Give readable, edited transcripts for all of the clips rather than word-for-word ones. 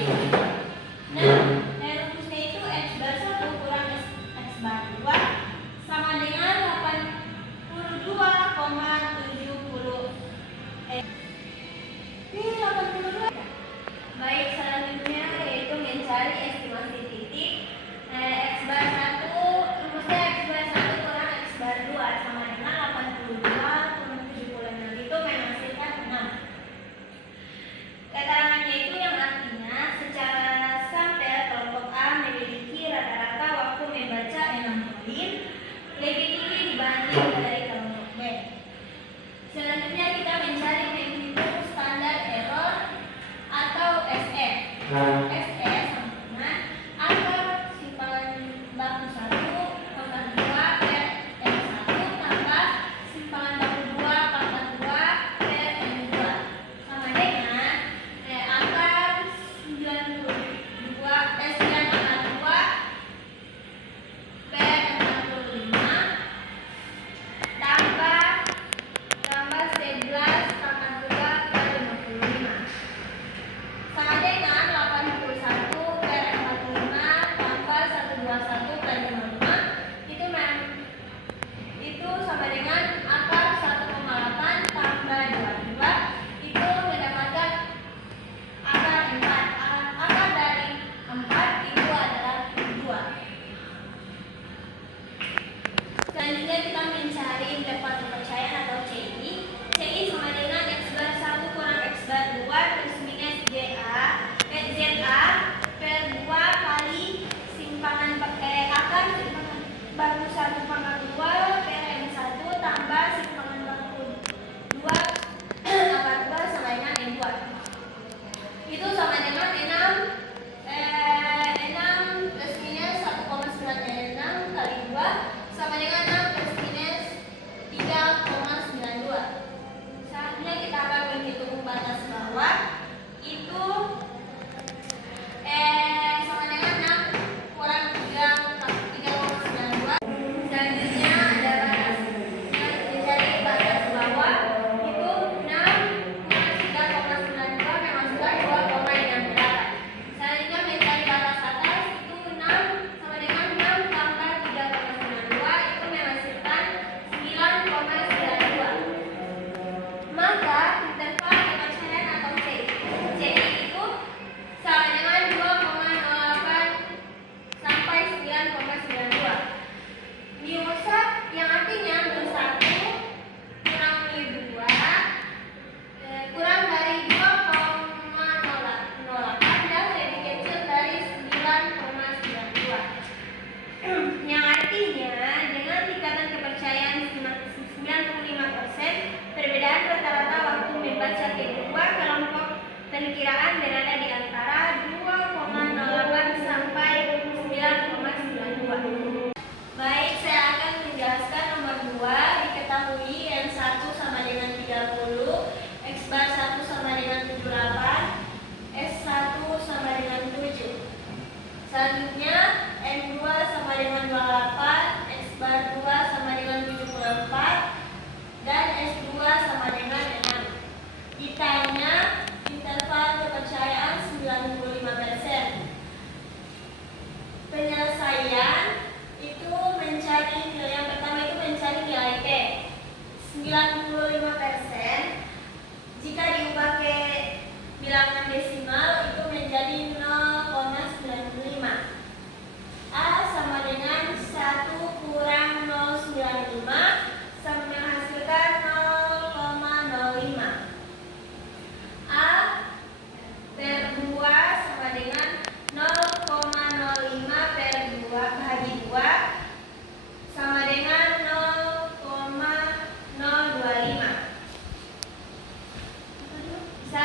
Nah, rumusnya itu X bar 1 kurang X bar 2 sama dengan 82,70. Ini 82. Baik, selanjutnya yaitu mencari estimasi titik. X bar 1, rumusnya X bar 1 kurang X bar 2 sama dengan 82,76. Itu menghasilkan 6. Keterangannya itu yang artinya secara sampel kelompok A memiliki rata-rata waktu membaca 6 poin lebih tinggi dibanding dari kelompok B. Selanjutnya kita mencari magnitudo standar error atau SE. SE sama dengan akar simpangan baku 1 pangkat 2 per M1 tambah simpangan baku 2 pangkat 2 per M2 sama dengan akar 9 pangkat 2 per 45 tambah 11 pangkat 2 per 55 sama dengan 81 per 45 tambah 121 per 55 itu sama dengan akar 1,8 tambah 22 itu mendapatkan akar 4. Akar dari 4 itu adalah 2. Selanjutnya kita mencari interval kepercayaan atau CI. CI sama dengan X bar 1 kurang X bar 2 plus minus ZA per 2 kali simpangan akar simpangan baku 1 pangkat 2 per M1 tambah simpangan baku 2 akar 2 sama dengan M2. Itu sama dengan 6 plus minus 1,96 kali 2 sama dengan 6 plus minus 3,92. Selanjutnya kita akan menghitung batas bawah. Itu sama dengan 6 kurang 3,92. Selanjutnya ada batas mencari batas bawah. Itu 6 kurang 3,92 memasukkan 2,68. Selanjutnya mencari batas atas. Itu 6 sama dengan 6 tambah 3,92 itu menghasilkan 9,92. Maka interval kepercayaan atau CI itu sama dengan 2,08 sampai 9,92. Mu1 yang artinya mu1 kurang mu2 kurang dari 2,08 dan lebih kecil dari 9,92. Yang artinya dengan tingkatan kepercayaan 95%, perbedaan rata-rata waktu membaca kedua kelompok perkiraan berada di antara 2,08 sampai 9,92. Baik, saya akan menjelaskan nomor 2. Diketahui N1 sama dengan 30, X bar 1 sama dengan 78, S1 sama dengan 7. Selanjutnya N2 sama dengan 28, X bar 2 sama dengan 74, dan S2 sama dengan 6. Ditanya interval kepercayaan 95%. Penyelesaian itu mencari nilai yang pertama itu mencari nilai P. 95% jika diubah ke bilangan desimal itu menjadi 0,95. A sama dengan 1 kurang 0,95 sama menghasilkan 0,05. A per 2 sama dengan 0,05 per 2 bahagi 2 sama dengan 0,025. Bisa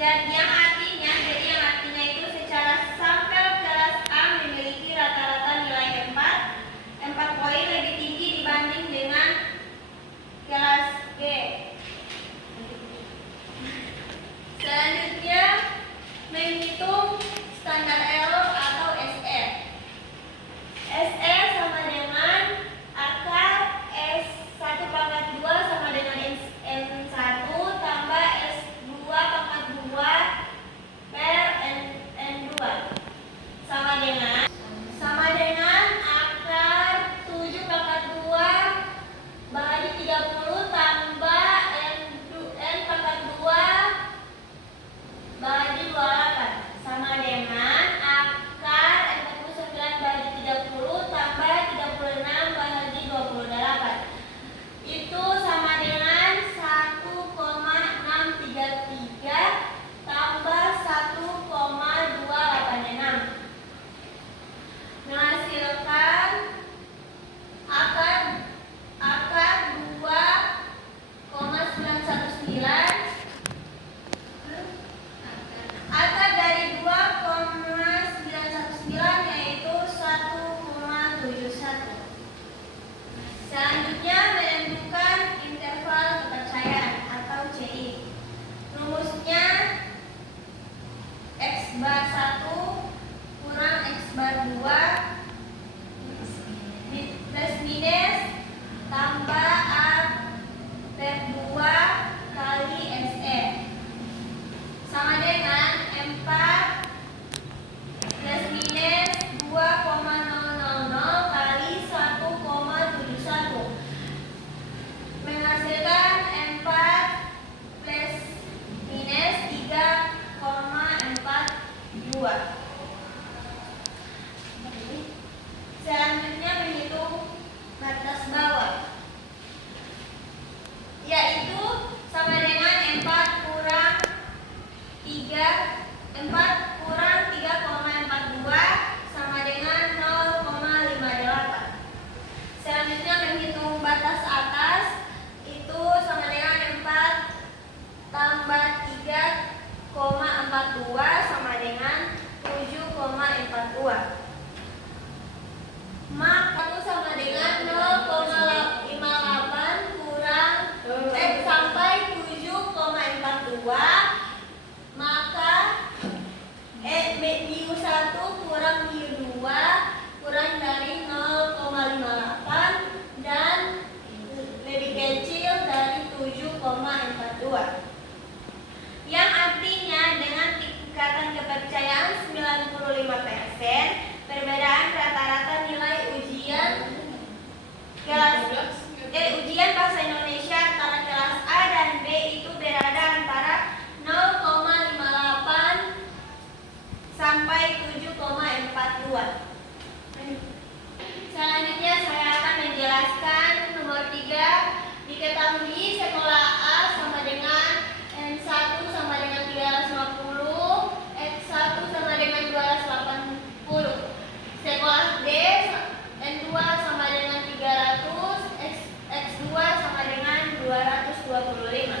Yang artinya itu secara sampel kelas A memiliki rata-rata nilai 4 poin lebih tinggi dibanding dengan kelas B. Selanjutnya menghitung standar error atau SR. SR sama dengan akar S1 pangkat 2 sama dengan N1 tambah S2 pangkat 2 per N2 sama dengan akar 7 pangkat 2 bahagi 30 tambah N pangkat 2 bahagi 28 sama dengan akar 49 bahagi 30 tambah 36 bahagi 28. Itu sama dengan 1,633 tambah 1,286 menghasilkan akar 2,919. Akar dari 2,919 yaitu 1,71. Selanjutnya menentukan interval kepercayaan atau CI. Rumusnya X bar 1 kurang X bar 2 plus minus tambah A per 2 kali SE sama dengan 4 plus minus 2,000 kali 1,71 menghasilkan 4 plus minus 3,42. Selanjutnya menghitung batas bawah, yaitu sama dengan 4 kurang 3,42 sama dengan 0,58. Selanjutnya menghitung batas atas, itu sama dengan 4 tambah 3,42 sama dengan 7,42. Maka itu sama dengan 0,58 kurang sampai 7,42. Maka mu1 kurang mu2 kurang dari 0,58 dan lebih kecil dari 7,42. Yang artinya dengan tingkatan kepercayaan 95%, perbedaan rata-rata nilai ujian bahasa Indonesia antara kelas A dan B itu berada antara 0,58 sampai 7,42. Selanjutnya saya akan menjelaskan nomor 3. Diketahui sekolah A sama dengan N1 sama dengan 350, X1 sama dengan 280. Sekolah B N2 sama dengan 300, X2 sama dengan 225.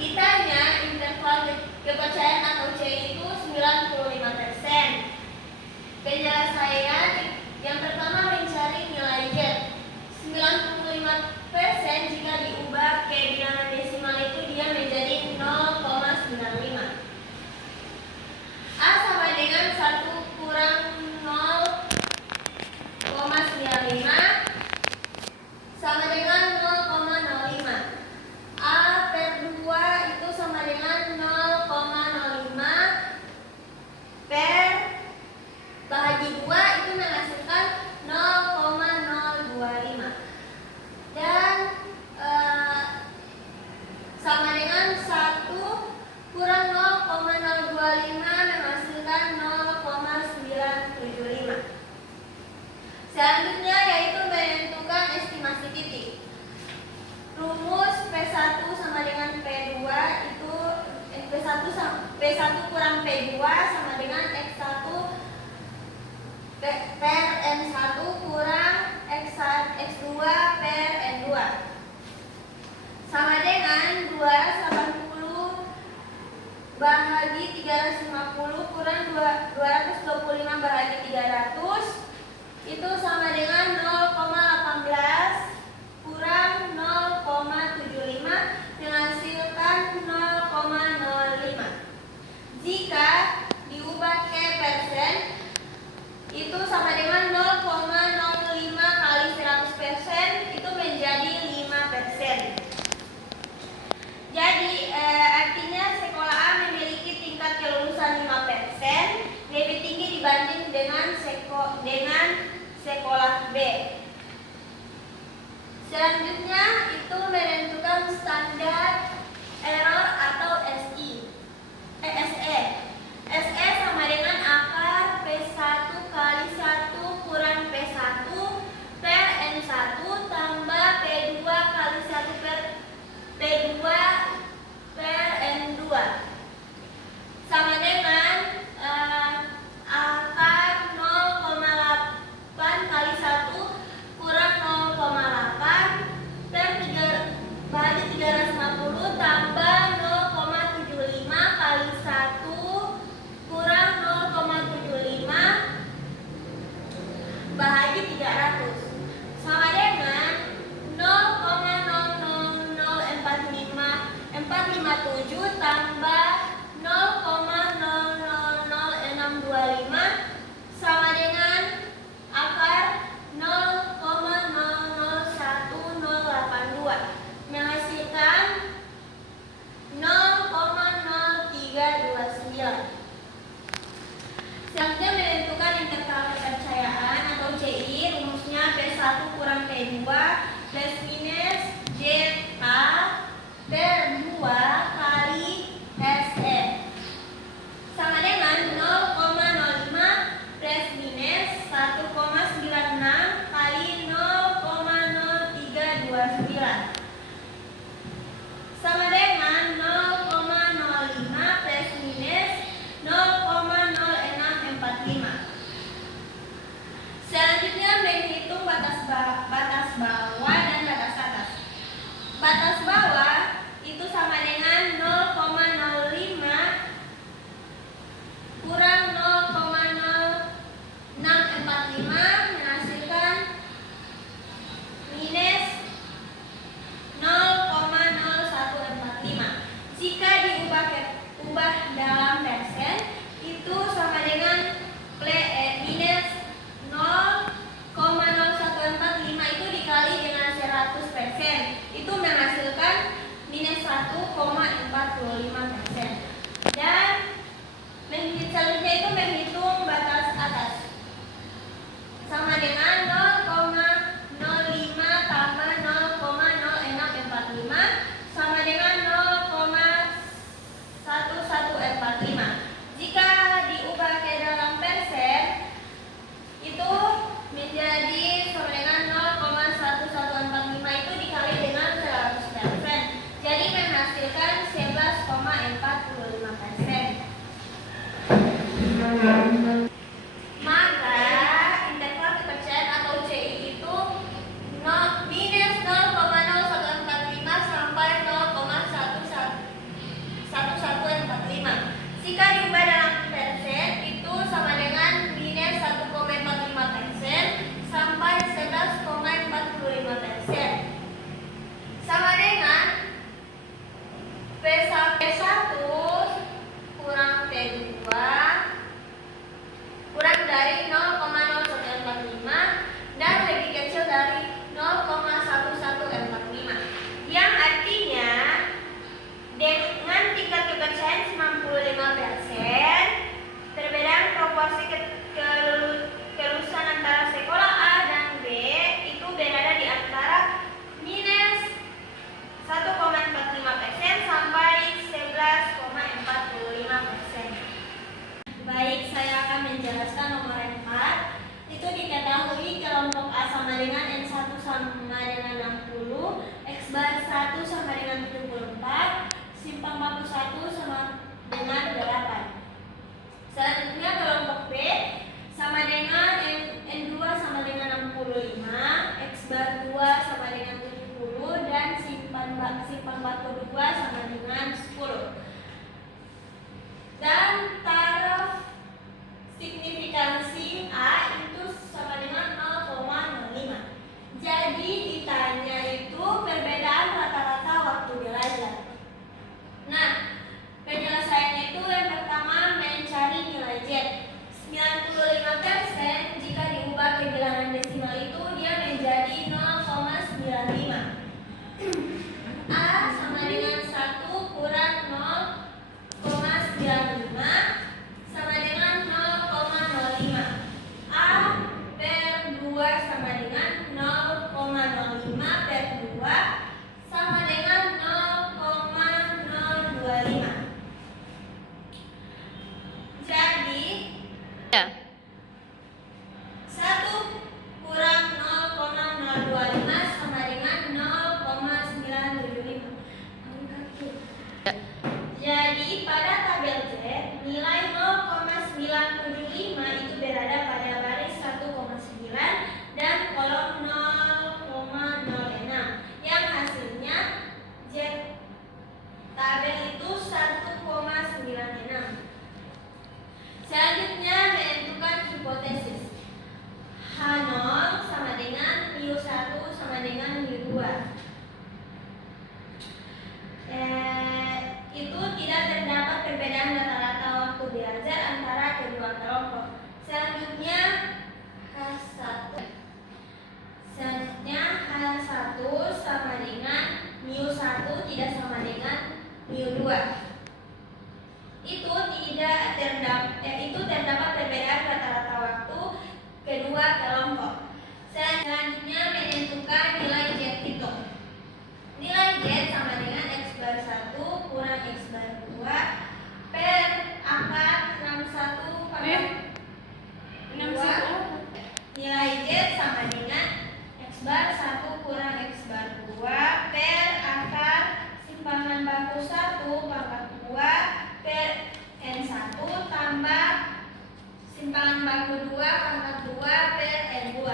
Ditanya interval kepercayaan atau C itu 95%. Penjelasan yang pertama mencari nilai Z. 95% jika diubah ke bilangan desimal itu dia menjadi 0,95. A sama dengan 1 kurang 0,95 sama dengan 0,05. A per 2 itu sama dengan 0,05 per bahagi 2 itu menghasilkan 0,025 dan sama dengan 1 kurang 0,025 menghasilkan 0,975. Selanjutnya yaitu menentukan estimasi titik. Rumus P1 sama dengan P2 itu P1 kurang P2 sama dengan X1 per N1 kurang X2 per N2 sama dengan 280 350 kurang 225 bahagi 300 itu sama dengan 0,18 kurang 0,75 menghasilkan 0,05. Jika diubah ke persen itu sama dengan 0,05 kali 100% itu menjadi 5%. Jadi artinya sekolah A memiliki tingkat kelulusan 5% lebih tinggi dibanding dengan sekolah B. Selanjutnya itu menentukan standar error atau SE. SE sama dengan akar P1 kali 1 kurang P1 per N1 tambah P2 kali 1 per P2 per N2 sama dengan akar 0,8 kali 1 kurang 0,8 per 3 bahagi 350 tambah 0,75 kali 1 kurang 0,75 bahagi 300 sama dengan 0,000457 tambah 0,000625 sama dengan akar 0,001082 menghasilkan 0,0329. Selanjutnya menentukan interval kepercayaan atau CI. Rumusnya P1 kurang P2 plus minus JK per 2 kali SE sama dengan 0,05 plus minus 1,96 kali 0,0329 sama dengan 0,05 plus minus 0,0645. Selanjutnya menghitung batas bawah dan batas atas. Batas bawah itu sama dengan 0,05 kurang 0,0645 menghasilkan minus 0,0145. Jika diubah dalam persen itu sama dengan minus 0,0145 itu dikali dengan 100% itu menghasilkan minus 1,45%. Dan selanjutnya itu menghitung batas atas sama dengan 0,05 tambah 0,0645 sama dengan 0,1145. Jika diubah ke dalam persen itu menjadi sama dengan 0,1145 itu dikali dengan 100%. Jadi menghasilkan 11,45%. Maka interval kepercayaan atau CI itu minus 0,0145 sampai 0,1145. Jika diubah dalam persen itu sama dengan minus 1,45% sampai 11,45%. Sama dengan P1 kurang P2 kurang dari 0,0145 dan lebih kecil dari 0,1145 yang artinya dengan tingkat kepercayaan 95% perbedaan proporsi kelulusan antara sekolah A dan B itu berada di antara minus 1,45% sampai 11,45%. Baik, saya akan menjelaskan nomor 4. Itu diketahui kelompok A sama dengan N1 sama dengan 60, X bar 1 sama dengan 74, simpang baku 1 sama dengan 8. Selanjutnya kelompok B sama dengan N2 sama dengan 65, X bar 2 sama dengan 70 dan simpang baku 2 sama dengan 10. Dan Jadi pada tabel Z, nilai 0,975 itu berada pada baris 1,9 dan kolom 0,06 yang hasilnya Z tabel itu 1,96. Selanjutnya menentukan hipotesis. H0 sama dengan mu1 sama dengan mu2. Itu tidak terdapat perbedaan rata-rata waktu belajar antara kedua kelompok. Selanjutnya H1 sama dengan mu1 tidak sama dengan mu2. Itu terdapat perbedaan rata-rata waktu kedua kelompok. Selanjutnya menentukan nilai Z itu. Nilai Z sama dengan X bar 1 kurang X bar 2 per akar 61 pangkat 2. Nilai Z sama dengan X bar 1 kurang X bar 2 per akar simpangan baku 1 pangkat 2 per N1 tambah simpangan baku 2 pangkat 2 per N2.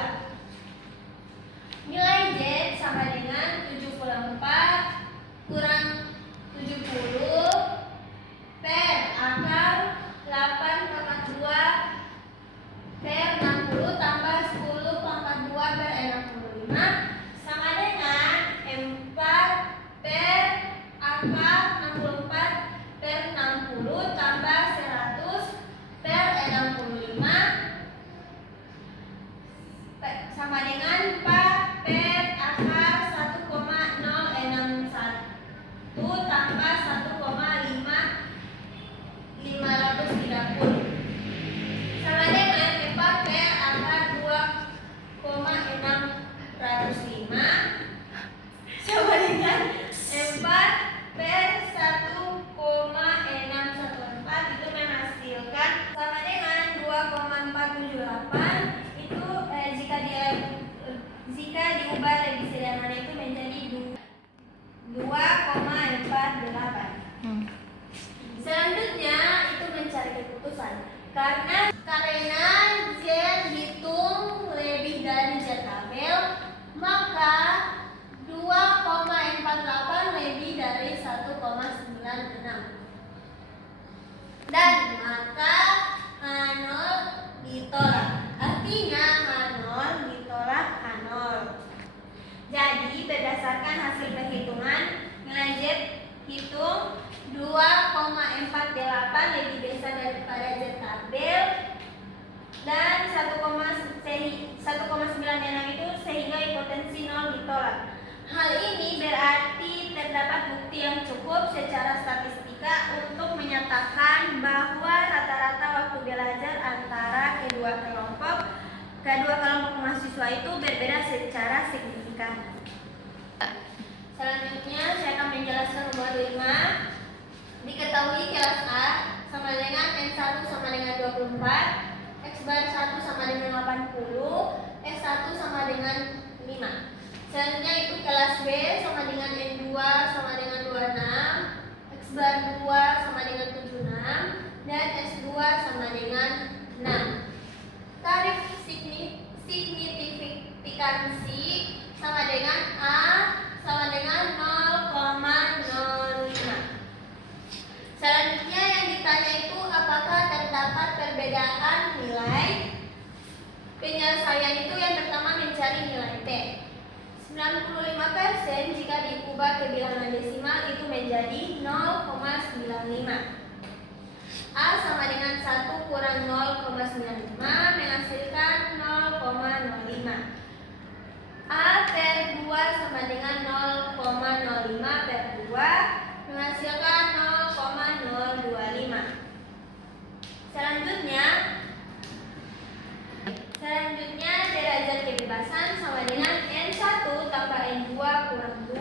Nilai Z sama dengan 74 kurang 70 per akar 8 pangkat 2 per 60 tambah 10 pangkat 2 per 65 sama dengan 4 per akar 64 per 60 tambah 100 per 65 sama dengan 4 per akar 1,061 tambah 1,530 sama dengan 4 per akar 2,605 sama dengan 4 per 1,614 itu menghasilkan sama dengan 2,478. Itu jika diubah lebih sederhana itu menjadi 2,48. Selanjutnya itu mencari keputusan. Karena Z hitung lebih dari Z tabel, maka 2,48 lebih dari 1,96. Dan maka H0 ditolak. Artinya H0 ditolak H0. Jadi berdasarkan hasil perhitungan, nilai Z hitung 2,48 lebih besar daripada Z tabel dan 1,96 itu sehingga hipotensi 0 ditolak. Hal ini berarti terdapat bukti yang cukup secara statistika untuk menyatakan bahwa rata-rata waktu belajar antara kedua kelompok mahasiswa itu berbeda secara signifikan. Selanjutnya saya akan menjelaskan nomor 5. Diketahui kelas A sama dengan N1 sama dengan 24, X bar 1 sama dengan 80, S1 sama dengan 5. Selanjutnya itu kelas B sama dengan N2 sama dengan 26, X bar 2 sama dengan 76, dan S2 sama dengan 6. Tarif signifikansi sama dengan A sama dengan 0,05. Selanjutnya yang ditanya itu apakah terdapat perbedaan nilai. Penyelesaian itu yang pertama mencari nilai T. 95% jika diubah ke bilangan desimal itu menjadi 0,95. A sama dengan 1 kurang 0,95 menghasilkan 0,05. A per 2 sama dengan 0,05 per 2 menghasilkan 0,025. Selanjutnya derajat kebebasan sama dengan N1 tambah N2 kurang 2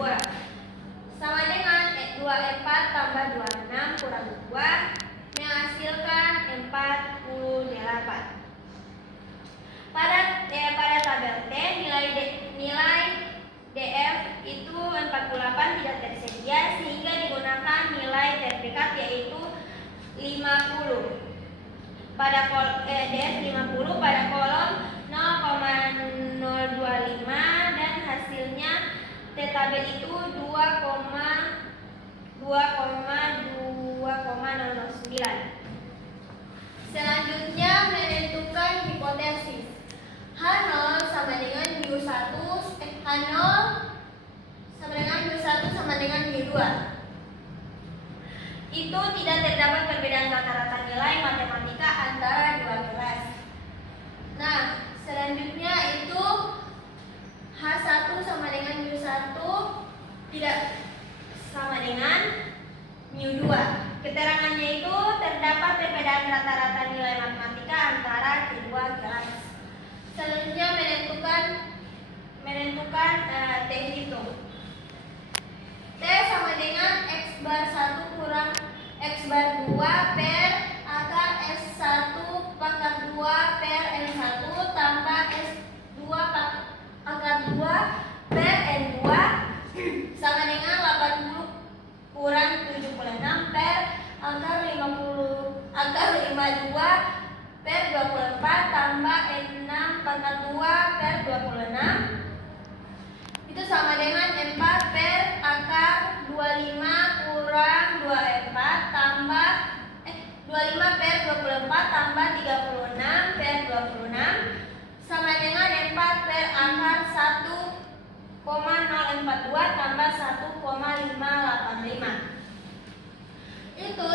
sama dengan 24 tambah 26 kurang 2 menghasilkan 48. Pada tabel T nilai DF itu 48 tidak tersedia sehingga digunakan nilai 50 pada def 50 pada kolom 0,025 dan hasilnya theta B itu 2,009. Selanjutnya menentukan hipotesis. H0 sama dengan mu1 H0 sama dengan mu1 sama dengan mu2. Itu tidak terdapat perbedaan rata-rata nilai matematika antara dua kelas. Nah, selanjutnya itu H1 sama dengan mu1 tidak sama dengan mu2. Keterangannya itu terdapat perbedaan rata-rata nilai matematika antara kedua kelas. Selanjutnya menentukan T hitung. T sama dengan X bar 1 kurang X bar 2 per akar S1 pangkat 2 per N1 tambah S2 akar 2 per N2 sama dengan 80 kurang 76 per akar 52 per 24 tambah N6 pangkat 2 per 26 itu sama dengan 4 per akar 25 kurang 24 tambah 25 per 24 tambah 36 per 26 sama dengan 4 per akar 1,042 tambah 1,585. Itu